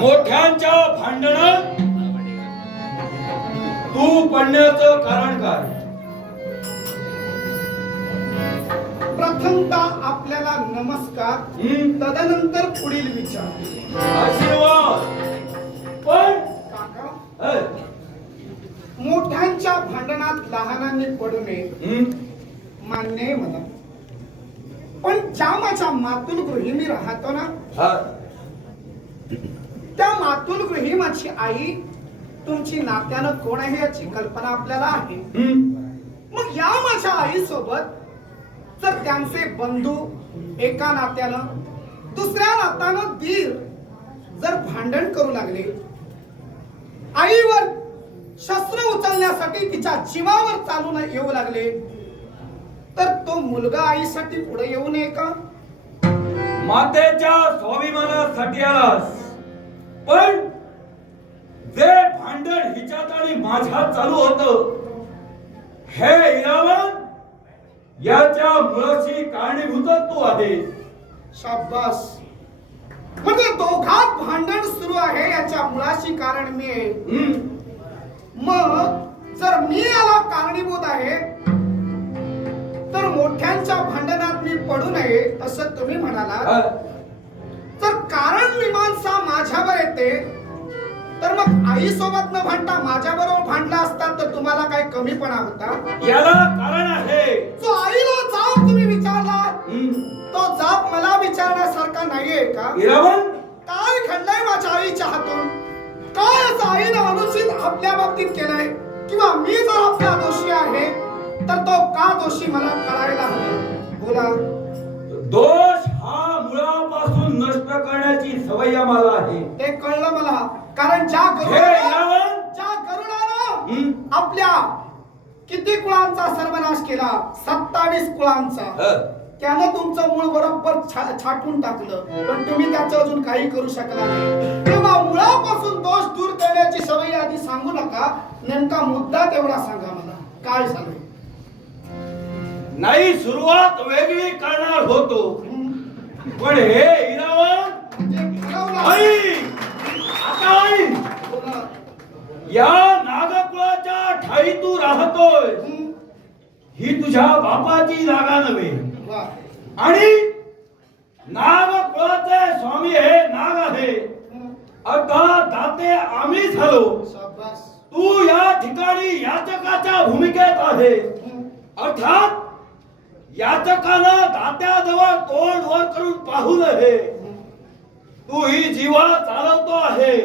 मोठ्यांच्या भांडणात तू पडण्याचं कारण काय प्रथमतः आपल्याला नमस्कार? तदनंतर पुढील विचार आशीर्वाद पण काका अ, मोठ्यांच्या भांडणात लहानांनी पडू नये हं? मान्य आहे मला पण ज्या माझ्या मातुल गृही मी राहतो ना हा. त्या मातुल गृही माझी आई तुमची नात्यानं कोण आहे याची कल्पना आपल्याला आहे? मग या माझ्या आई सोबत जर त्यांचे बंधू एका नात्यानं दुसऱ्या नात्यानं दीर जर भांडण करू लागले आईवर शस्त्र उचलण्यासाठी तिच्या जीवावर चालून येऊ लागले तर तो मुलगा आईसाठी पुढे येऊ नये का मातेच्या स्वाभिमानासाठी आलास पण जे भांडण हिच्यात आणि माझ्यात चालू होत हे इरावण याच्या मुळाशी कारणीभूत तू आहे शाबास म्हणजे दोघात भांडण सुरू आहे याच्या मुळाशी कारण मी आहे? मग जर मी याला कारणीभूत आहे तर मोठ्यांच्या भांडणात मी पडू नये असं तुम्ही म्हणाला. तर कारण मीमांसा येते तर मग आई सोबत न भांडता माझ्या बरोबर भांडला असतात तर तुम्हाला काय कमीपणा होता? याला कारण आहे. जो आईला जाब तुम्ही विचारला? तो जाब मला विचारण्यासारखा नाहीये का? काय घडलंय माझ्या आईच्या हातून? काय असं आईनं अनुचित आपल्या बाबतीत केलंय? किंवा मी जर आपला दोषी आहे तर तो का दोषी मला कळायला हवं? बोला. दोष हा मुळापासून नष्ट करण्याची सवय आम्हाला आहे. ते कळलं मला. कारण ज्या हे ज्या हं? आपल्या किती कुळांचा सर्वनाश केला? सत्तावीस कुळांचा. ह. त्यानं तुमचं मूळ बरोबर छा- छाटून टाकलं. पण तुम्ही त्याचं अजून काही करू शकला नाही. तेव्हा मुळापासून दोष दूर करण्याची सवय आधी सांगू नका. नेमका मुद्दा तेवढा सांगा मला. काय झालं? नाही सुरुवात वेगळी करणार होतो. पण हे इरावण या नागकुळाच्या ठाई तू राहतोय. ही तुझ्या बापाची जागा नव्हे. आणि नागकुळाचे स्वामी हे नाग आहे. आता अर्थात दाते आम्ही झालो. तू या ठिकाणी याचकाच्या भूमिकेत आहे. अर्थात याचकानं दात्याजवळ तोंड वर करून पाहू नये. तू ही जीवा चालवतो आहे.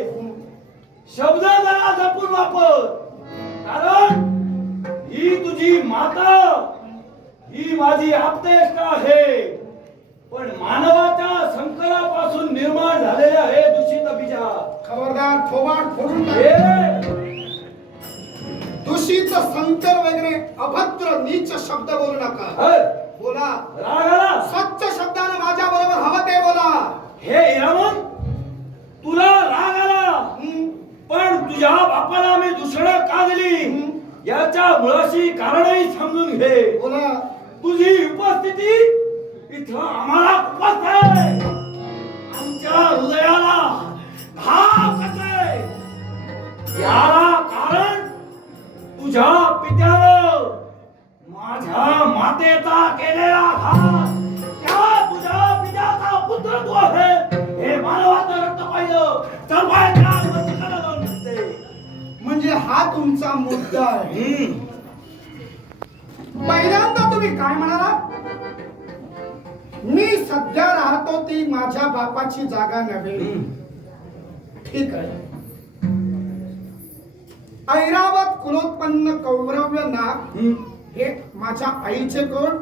शब्द जरा जपून वापर. कारण ही तुझी माता ही माझी आपतेष्ट आहे. पण मानवाच्या संकरापासून निर्माण झालेले आहे दूषित बीजा खबरदार थोबाड फोडून दूषित संकर वगैरे अभद्र नीच शब्द बोलू नका. बोला. रागाला स्वच्छ शब्दानं माझ्या बरोबर हवं ते बोला. हे इरावण तुला राग आला. पण तुझ्या बापाला मी दुसरं का दिली? याच्या मुळाशी कारणही समजून घे. बोला. तुझी उपस्थिती ती माझ्या बापाची जागा नव्हे. ठीक आहे ऐरावत कुलोत्पन्न कौरव्य नाग. हे माझ्या आईचे कोण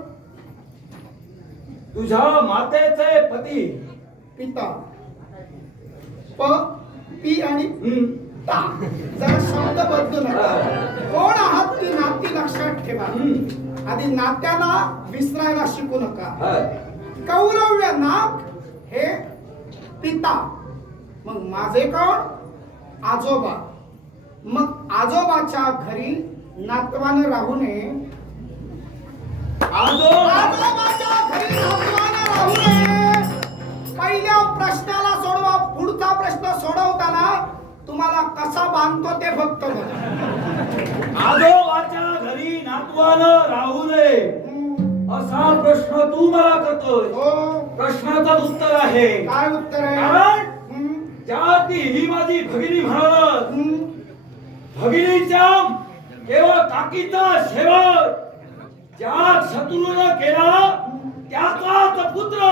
तुझ्या मातेचे पती पिता प पी आणि. ता जरा शब्द बदलू नका कोण आहात ती नाती लक्षात ठेवा. आधी नात्याला विसरायला शिकू नका हा. कौरव्य नाग हे पिता. मग माझे कोण? आजोबा. मग आजोबाच्या घरी नातवानं राहू नये. आजो आजोबाच्या घरी नातवानं राहू नये. पहिल्या प्रश्नाला सोडवा पुढचा प्रश्न सोडवताना कसा बांधतो ते फक्त बघा. आजोबाच्या घरी नातवानं राहू नये. असा प्रश्न तू मला करतोय हो. प्रश्नाचं उत्तर आहे. काय उत्तर आहे? कारण ती ही माझी भगिनी म्हणत. भगिनीच्या केवळ काकीचा शेवट. ज्या शत्रूनं केला त्याचाच पुत्र.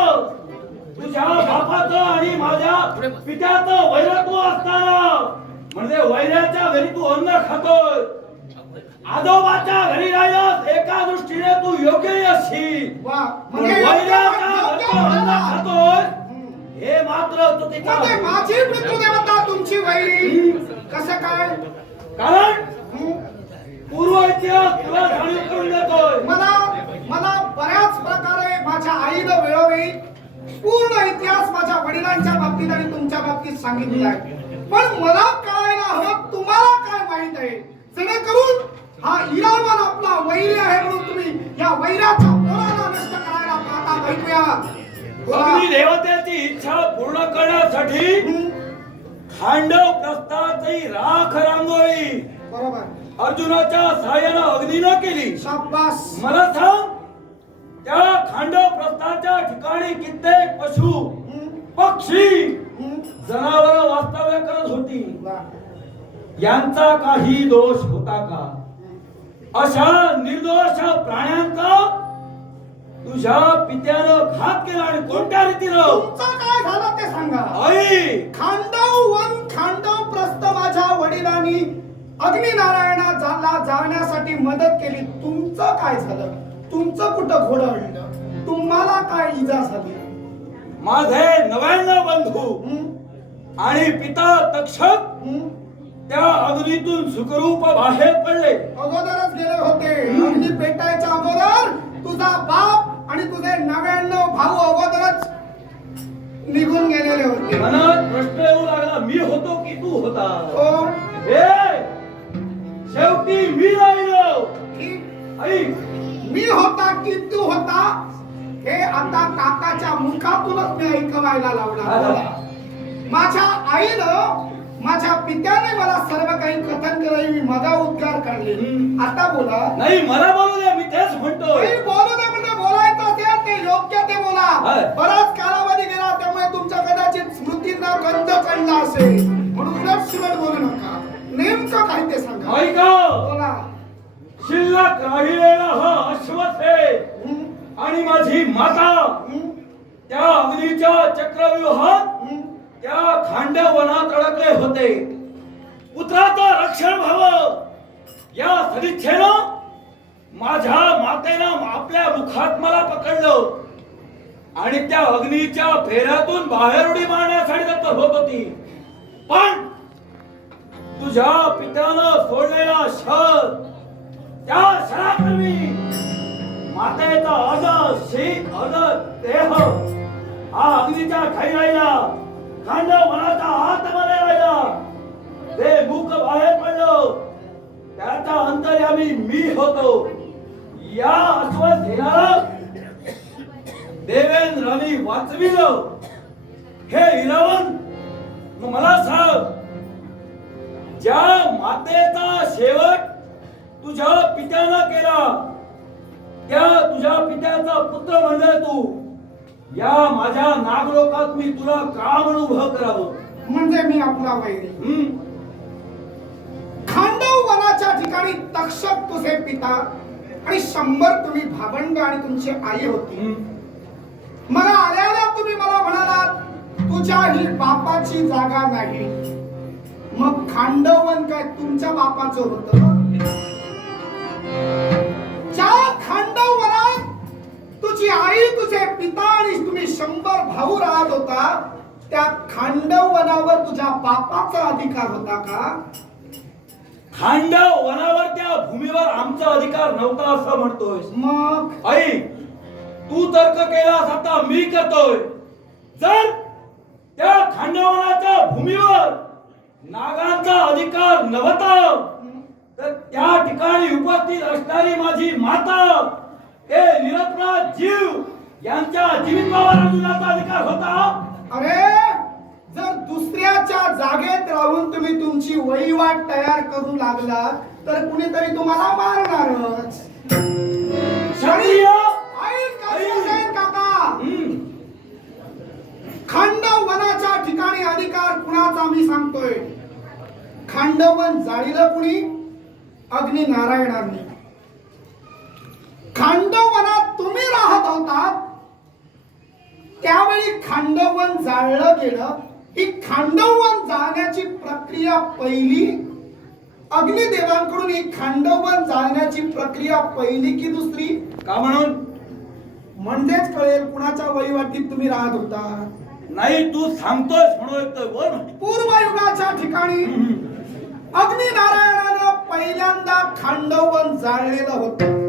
तुझ्या बापाचं आणि माझ्या पित्याचं वैरत्व असताना. म्हणजे वैराच्या घरी तू अन्न खातोय आजोबाच्या घरी राहिलास एका दृष्टीने तू योग्य असशील म्हणजे. हे मात्र म्हणजे. माझी पितृदेवता तुमची वैरी. कसं काय? कारण. पूर्व इतिहास तुला जाणीव करून देतोय. मला मला बऱ्याच प्रकारे माझ्या आईनं वेळोवेळी पूर्ण इतिहास माझ्या वडिलांच्या बाबतीत आणि तुमच्या बाबतीत सांगितलेला आहे. पण मला कळायला हवं तुम्हाला काय माहीत आहे? जेणेकरून हा इरावान आपला वैरी आहे म्हणून तुम्ही या वैराच्या पोराला नष्ट करायला पाहता ऐकूया देवतेची इच्छा पूर्ण करण्यासाठी. खांडव प्रस्थाची राख रांगोळी बरोबर अर्जुनाच्या सहाय्यानं अग्नीनं केली शाबास मला सांग त्या खांडव प्रस्थाच्या ठिकाणी कित्येक पशु. पक्षी. जनावर वास्तव्य करत होती. यांचा काही दोष होता का? अशा निर्दोष प्राण्यांचा तुझ्या पित्यानं घात केला आणि कोणत्या रीतीनं? तुमचं काय झालं ते सांगा. आई! खांडव वन खांडव प्रस्थ माझ्या वडिलांनी अग्निनारायणा जाला जाण्यासाठी मदत केली. तुमचं काय झालं? तुमचं कुठं घोडं अडलं तुम्हाला काय इजा झाली? माझे नव्याण्णव बंधू? आणि पिता तक्षक? त्या अग्नीतून सुखरूप बाहेर पडले. अगोदरच गेले होते. अग्नी पेटायच्या अगोदर तुझा बाप आणि तुझे नव्याण्णव भाऊ अगोदरच निघून गेलेले होते. मनात प्रश्न येऊ लागला मी होतो की तू होता? हो. हे शेवटी मी राहिलो. की आई. मी होता की तू होता हे आता काकाच्या मुखातूनच मी ऐकवायला लावणार. बोला. माझ्या आईनं माझ्या पित्याने मला सर्व काही कथन केलं मी मगा उद्गार काढले. आता बोला. नाही मला बोलू दे मी तेच म्हणतोय. काही बोलू दे म्हणजे बोलायचं असेल ते योग्य ते बोला. बराच कालावधी गेला त्यामुळे तुमच्या कदाचित स्मृतींना गंध चढला असेल. म्हणून उलट बोलू नका. नेमकं काय ते सांगा. ऐका. बोला. शिल्लक राहिलेला हा अश्वथ आणि माझी माता त्या अग्नीच्या चक्रव्यूहात. त्या खांड्या वनात होते. पुत्राचं रक्षण व्हावं. या सदिच्छेनं माझ्या मातेनं आपल्या मुखात मला पकडलं. आणि त्या अग्नीच्या फेऱ्यातून बाहेर उडी मारण्यासाठी तत्पर होत होती. पण तुझ्या पित्यानं सोडलेला शर त्या शरापूर्वी मातेचा अज शीत अज देह हा अग्नीच्या खाई राहिला खांडव मनाचा हात मध्ये राहिला ते मुख बाहेर पडलं त्याच्या अंतर्यामी मी होतो. या अश्वत घेणारा देवेंद्रांनी वाचविलं. हे इरावण मला सांग ज्या मातेचा शेवट तुझ्या पित्यानं केला त्या तुझ्या पित्याचा पुत्र म्हणजे तू. या माझ्या नागलोकात मी तुला का म्हणून उभं करावं? म्हणजे मी आपला वैरी? खांडव वनाच्या ठिकाणी तक्षक तुझे पिता आणि शंभर तुम्ही भावंड आणि तुमची आई होती? मला आल्याला तुम्ही मला म्हणालात तुझ्या ही बापाची जागा नाही मग खांडवन काय तुमच्या बापाचं होतं ज्या खांडव वनात तुझी आई तुझे पिता आणि तुम्ही शंभर भाऊ राहत होता त्या खांडव वनावर तुझ्या बापाचा अधिकार होता का? खांडव वनावर त्या भूमीवर आमचा अधिकार नव्हता असं म्हणतोय मग? आई तू तर्क केलास आता मी करतोय. जर त्या खांडवनाच्या भूमीवर नागांचा अधिकार नव्हता तर त्या ठिकाणी उपस्थित असणारी माझी माता ते निरपराध जीव यांच्या अर्जुनाचा अधिकार होता? अरे! दुसऱ्याच्या जागेत राहून तुम्ही तुमची वहिवाट तयार करू लागलात तर कुणीतरी तुम्हाला मारणारच. क्षत्रिय ऐक अश्वसेन काका. हम्म. खांडव वनाच्या ठिकाणी अधिकार कुणाचा मी सांगतोय? खांडवन जाळीलं कुणी? अग्नी नारायणांनी खांडव वनात तुम्ही राहत होतात. त्यावेळी खांडवन जाळलं गेलं. ही खांडवन जाळण्याची प्रक्रिया पहिली अग्निदेवांकडून ही खांडवन जाळण्याची प्रक्रिया पहिली की दुसरी का म्हणून म्हणजेच कळेल कुणाच्या वहिवाटीत तुम्ही राहत होता नाही तू सांगतोस म्हणून तर बोल म्हणजे. पूर्व युगाच्या ठिकाणी. अग्निनारायणानं पहिल्यांदा खांडवन जाळलेलं होतं.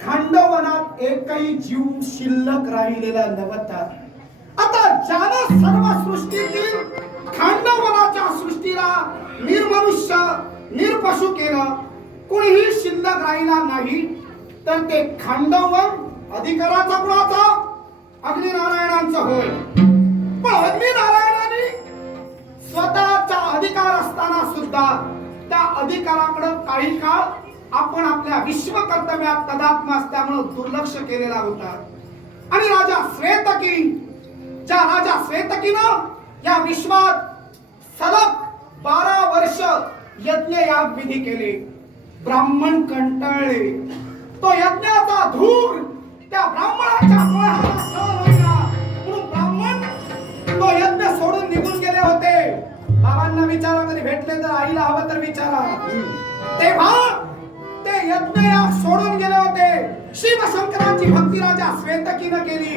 खांडवनात एकही जीव शिल्लक राहिलेला नव्हता ज्यानं सर्व सृष्टीतील खांडवनाच्या सृष्टीला निर्मनुष्य निर्पशु केलं. कुणीही शिल्लक राहिला नाही तर ते खांडवन अधिकाराचा कुणाचा अग्निनारायणांचा होय. पण अग्निनारायणाने स्वतःचा अधिकार असताना सुद्धा त्या अधिकाराकडे काही काळ आपण आपल्या विश्व कर्तव्यात तदात्म असल्यामुळे दुर्लक्ष केलेला होता. आणि राजा श्वेतकी ज्या राजा श्वेतकीनं या विश्वात सलग बारा वर्ष यज्ञ याग विधी केले. ब्राह्मण कंटाळले. तो यज्ञाचा धूर त्या ब्राह्मणाच्या म्हणून ब्राह्मण तो यज्ञ सोडून निघून गेले होते. बाबांना विचारा कधी भेटले तर आईला हवं तर विचारा. तेव्हा ते यज्ञ याग सोडून गेले शिवशंकरांची भक्ती राजा श्वेतकीनं केली.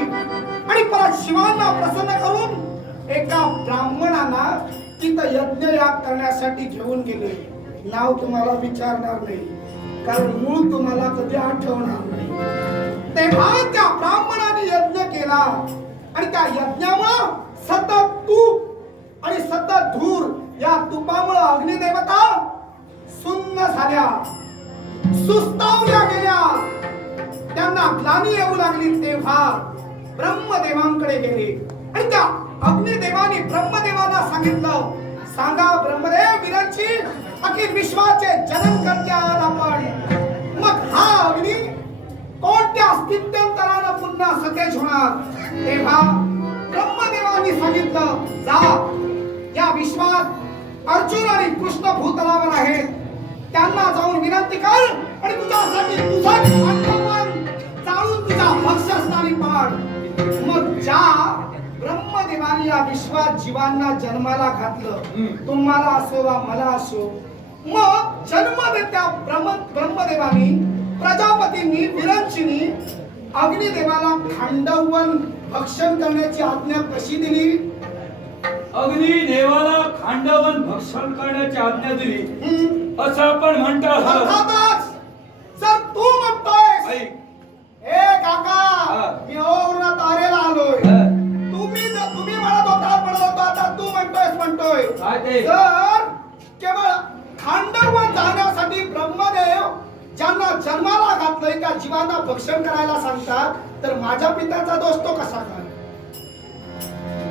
आणि परत शिवांना प्रसन्न करून एका ब्राह्मणाला तिथं यज्ञ याग करण्यासाठी घेऊन गेले. नाव तुम्हाला विचारणार नाही कारण मूळ तुम्हाला कधी आठवणार नाही. तेव्हा त्या ब्राह्मणाने यज्ञ केला. आणि त्या यज्ञामुळं सतत तूप आणि सतत धूर या तुपामुळं अग्निदेवता सुन्न झाल्या. सुस्तावल्या गेल्या. त्यांना ग्लानी येऊ लागली तेव्हा ब्रह्मदेवांकडे गेले. आणि त्या अग्निदेवाने ब्रह्मदेवांना सांगितलं सांगा ब्रह्मदेव विरांची अखिल विश्वाचे जनन करते आहात आपण मग हा अग्नी कोणत्या स्थित्यंतरानं पुन्हा सतेज होणार? तेव्हा ब्रह्मदेवांनी सांगितलं जा या विश्वात अर्जुन आणि कृष्ण भूतलावर आहेत. त्यांना जाऊन विनंती कर आणि तुझ्यासाठी तुझा भक्षस्थानी पाड मग ज्या ब्रह्मदेवाने या विश्वात जीवांना जन्माला घातलं. तुम्हाला असो वा मला असो मग जन्म देत्या ब्रह्म ब्रह्मदेवानी प्रजापतींनी विरंचिनी अग्निदेवाला खांडवन भक्षण करण्याची आज्ञा कशी दिली? अग्नी देवाला खांडवन भक्षण करण्याची आज्ञा दिली. असं आपण म्हणतो. जर तू म्हणतोय काका. मी ओरला तारेला आलोय. तुम्ही तुम्ही म्हणत होता म्हणत होता आता तू म्हणतोय काय ते? जर केवळ खांडवन जाण्यासाठी ब्रह्मदेव ज्यांना जन्माला घातलंय त्या जीवांना भक्षण करायला सांगतात तर माझ्या पित्याचा दोष तो कसा काय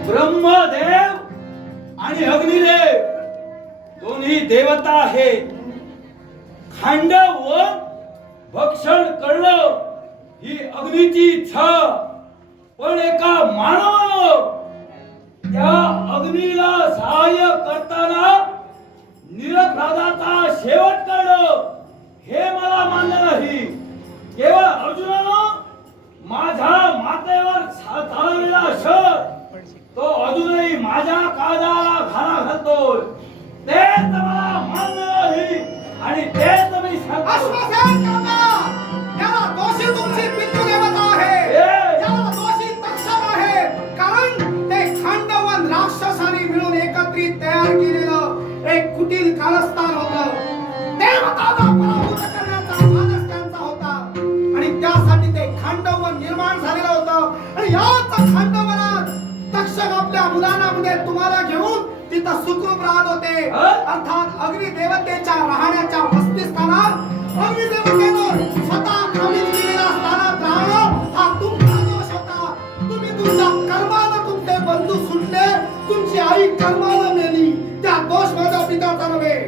ब्रह्मदेव आणि अग्निदेव दोन्ही देवता आहेत खांडवन भक्षण करणं ही अग्नीची इच्छा पण एका मानवानं त्या अग्नीला सहाय्य करताना निरपराधाचा शेवट करणं हे मला मान्य नाही. केवळ अर्जुनानं माझ्या मातेवर चालवलेला शर तो अजूनही माझ्या काळजाला घाला घालतोय. तेच मला मान्य नाही. आणि तेच मी सांगतो तिथं सुखरूप राहत होते. अर्थात अग्निदेवतेच्या राहण्याच्या वस्ती स्थानात अग्निदेवतेनं स्वतः कमीच केलेल्या स्थानात राहणं हा तुमचा दोष होता. तुम्ही तुमच्या कर्मानं तुमचे बंधू सुटले. तुमची आई कर्मानं मेली. त्या दोष माझ्या पिताचा नव्हे.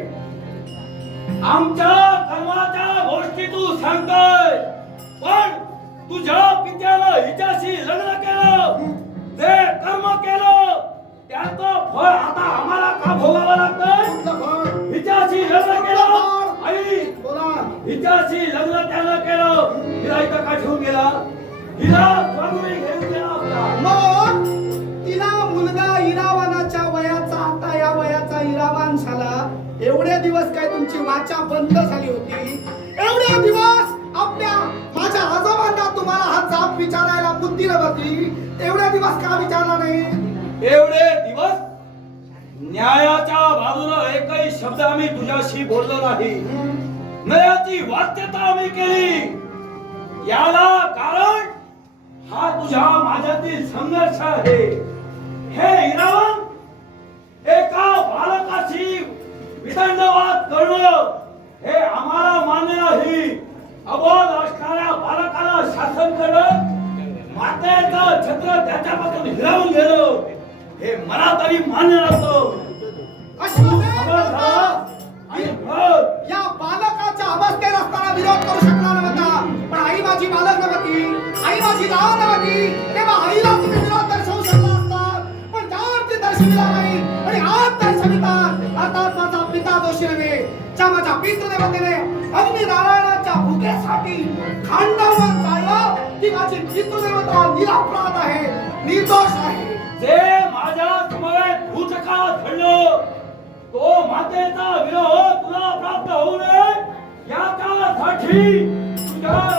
आमच्या कर्माच्या गोष्टी तू सांगतोय. पण तुझ्या पित्याला हिच्याशी लग्न केलं. ते कर्म केलं त्याचं फळ आता आम्हाला का भोगावं फळ? हिच्याशी लग्न केलं. आई बोला. हिच्याशी लग्न त्यानं केलं. हिला इथं का ठेवून गेला? हिला स्वामी घेऊन गेला मग तिला मुलगा इरावानाच्या वयाचा आता या वयाचा इरावान झाला एवढे दिवस काय तुमची वाचा बंद झाली होती? एवढे दिवस आपल्या माझ्या आजोबांना तुम्हाला हा जाब विचारायला बुद्धी नव्हती एवढे दिवस का विचारला नाही? एवढे बाजूला एकही शब्द आम्ही तुझ्याशी बोललो नाही. न्यायाची वाच्यता आम्ही केली. याला कारण हा तुझ्या माझ्यातील संघर्ष आहे. हे इराण एका बालकाशी विदंडवाद करणं हे आम्हाला मान्य नाही. अबोध असणाऱ्या बालकाला शासन करणं मातेचं छत्र त्याच्यापासून हिरावून घेणं हे मला तरी मान्य नव्हतं. या बालकाच्या अवस्थेत असताना विरोध करू शकणार नव्हता. पण आई माझी बालक नव्हती. आई माझी लहान नव्हती. तेव्हा आईला तुम्ही विरोध दर्शवू शकला असता. पण त्यावर ते दर्शविला नाही. आणि आज माझा पिता दोषी नव्हे ज्या माझ्या पितृदेवतेने अग्नी नारायणाच्या भुकेसाठी खांडावर जाळलं ती माझी पितृदेवता निरापराध आहे निर्दोष आहे. जे माझ्या समवेत भूतकाळात घडलं तो मातेचा विरोध तुला प्राप्त होऊ नये. याच्यासाठी तुझ्या